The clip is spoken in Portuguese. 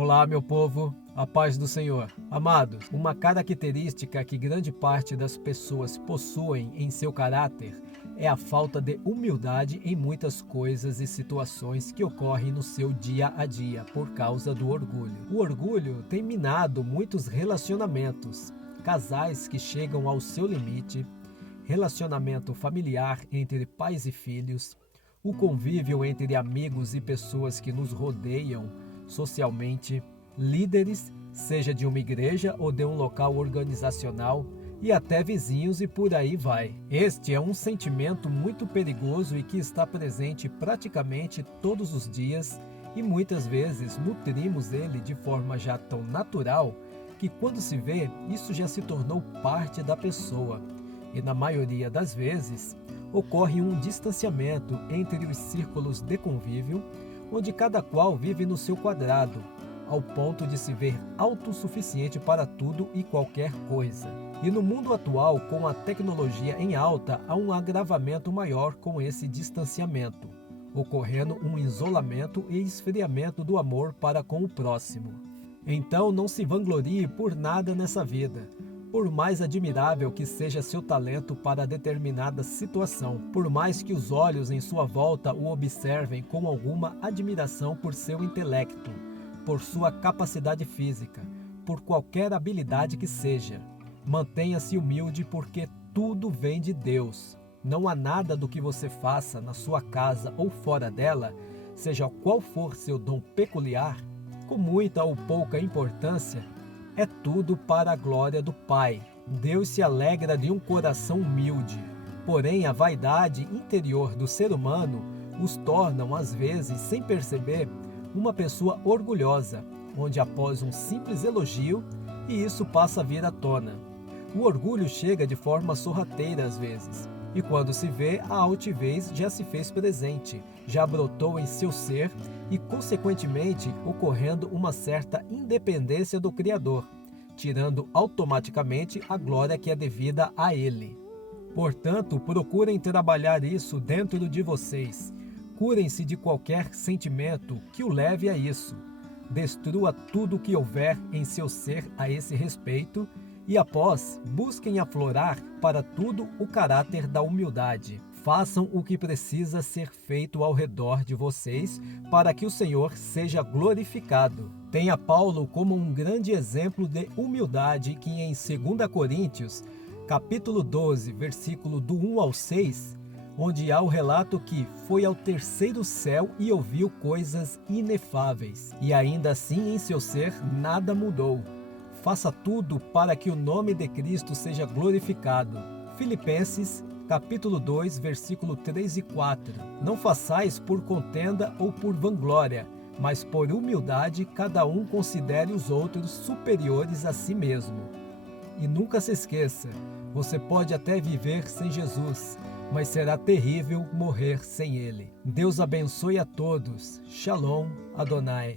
Olá, meu povo, a paz do Senhor. Amados, uma característica que grande parte das pessoas possuem em seu caráter é a falta de humildade em muitas coisas e situações que ocorrem no seu dia a dia por causa do orgulho. O orgulho tem minado muitos relacionamentos, casais que chegam ao seu limite, relacionamento familiar entre pais e filhos, o convívio entre amigos e pessoas que nos rodeiam socialmente, líderes, seja de uma igreja ou de um local organizacional, e até vizinhos e por aí vai. Este é um sentimento muito perigoso e que está presente praticamente todos os dias e muitas vezes nutrimos ele de forma já tão natural que quando se vê, isso já se tornou parte da pessoa. E na maioria das vezes, ocorre um distanciamento entre os círculos de convívio, onde cada qual vive no seu quadrado, ao ponto de se ver autossuficiente para tudo e qualquer coisa. E no mundo atual, com a tecnologia em alta, há um agravamento maior com esse distanciamento, ocorrendo um isolamento e esfriamento do amor para com o próximo. Então não se vanglorie por nada nessa vida. Por mais admirável que seja seu talento para determinada situação, por mais que os olhos em sua volta o observem com alguma admiração por seu intelecto, por sua capacidade física, por qualquer habilidade que seja, mantenha-se humilde porque tudo vem de Deus. Não há nada do que você faça na sua casa ou fora dela, seja qual for seu dom peculiar, com muita ou pouca importância, é tudo para a glória do Pai. Deus se alegra de um coração humilde. Porém, a vaidade interior do ser humano os tornam, às vezes, sem perceber, uma pessoa orgulhosa, onde após um simples elogio, e isso passa a vir à tona. O orgulho chega de forma sorrateira às vezes, e quando se vê, a altivez já se fez presente, já brotou em seu ser e, consequentemente, ocorrendo uma certa independência do Criador, tirando automaticamente a glória que é devida a Ele. Portanto, procurem trabalhar isso dentro de vocês. Curem-se de qualquer sentimento que o leve a isso. Destrua tudo o que houver em seu ser a esse respeito e, após, busquem aflorar para tudo o caráter da humildade. Façam o que precisa ser feito ao redor de vocês para que o Senhor seja glorificado. Tenha Paulo como um grande exemplo de humildade que em 2 Coríntios, capítulo 12, versículo do 1 ao 6, onde há o relato que foi ao terceiro céu e ouviu coisas inefáveis, e ainda assim em seu ser nada mudou. Faça tudo para que o nome de Cristo seja glorificado. Filipenses, capítulo 2, versículo 3 e 4. Não façais por contenda ou por vanglória, mas por humildade cada um considere os outros superiores a si mesmo. E nunca se esqueça, você pode até viver sem Jesus, mas será terrível morrer sem Ele. Deus abençoe a todos. Shalom, Adonai.